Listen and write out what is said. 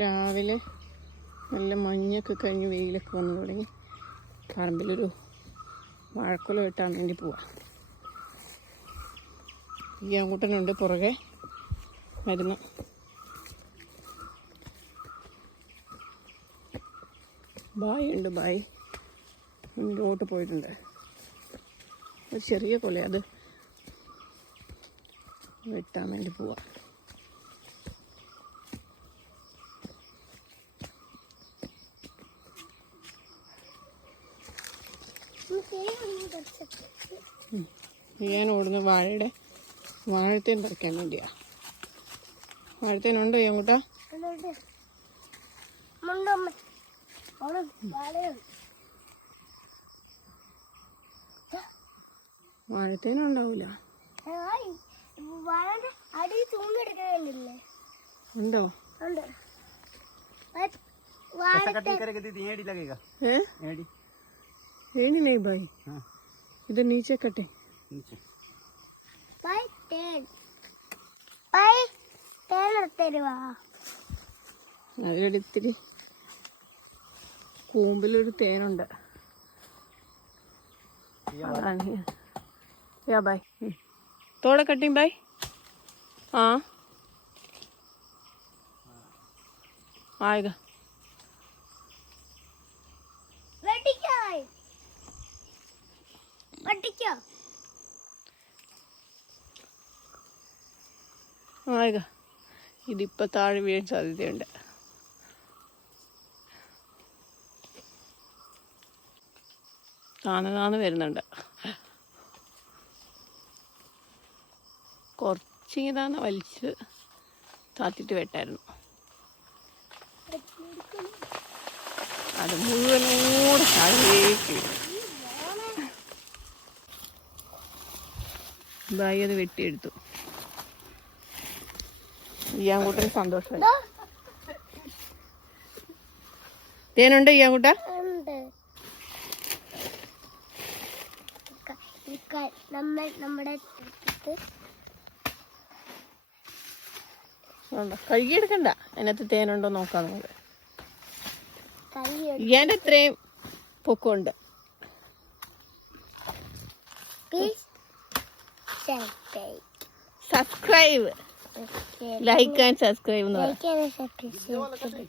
രാവിലെ നല്ല മഞ്ഞൊക്കെ കഴിഞ്ഞ് വെയിലൊക്കെ വന്നു തുടങ്ങി. പറമ്പിലൊരു വാഴക്കുല വെട്ടാൻ വേണ്ടി പോവാം. ഈ അങ്ങോട്ടനുണ്ട് പുറകെ. മരുന്ന്. ബായ് ഉണ്ട് ബായ്. മുന്നിലോട്ട് പോയിട്ടുണ്ട്. ഒരു ചെറിയ കൊല അത്. വെട്ടാൻ വേണ്ടി പോവാം. ഞാൻ ഓടുന്ന വാഴയുടെ വാഴത്തേൻ പറിക്കാൻ വേണ്ടിയാ. വാഴത്തേനുണ്ടോ അങ്ങോട്ടാ വാഴത്തേനുണ്ടാവൂല. ഉണ്ടോ? ഉണ്ട് कैसा कटिंग करेगा दीदी एडी लगेगा ഏ एडी ഏണില്ലേ ബായ് हाँ ഇത് നീച്ചെ കട്ടെ नीचे ബൈ തേൻ ബൈ തേൻ തരുവാ അതിലൊരു ഇത്തിരി കൂമ്പിലൊരു തേനുണ്ട് അതാണ് ഞാൻ. യാ ബായ് ഉം. തോടെ കട്ടിങ് ബായ് ആ ആയിക വെട്ടിക്കോ ആയിക ഇതിപ്പോൾ താഴെ വീഴാൻ സാധ്യതയുണ്ട്. താന്ന് താന്ന് വരുന്നുണ്ട്. കുറച്ചിങ്ങനെ വലിച്ച് താത്തിട്ട് വെട്ടായിരുന്നു. അത് മുഴുവനോട് താഴേക്ക് വീഴും. ബായി അത് വെട്ടിയെടുത്തു. ഇയാങ്കൂട്ടന് സന്തോഷമായി. തേനുണ്ട് ഇയാങ്കൂട്ട ക- നമ്മൾ നമ്മുടെ കഴുകിയെടുക്കണ്ട. അതിനകത്ത് തേനുണ്ടോ നോക്കാം നമുക്ക്. ഇയാന്റെ അത്രയും പൊക്കമുണ്ട്. പീസ് സബ്സ്ക്രൈബ് ലൈക്ക് ആൻഡ് സബ്സ്ക്രൈബ് എന്ന് പറയാം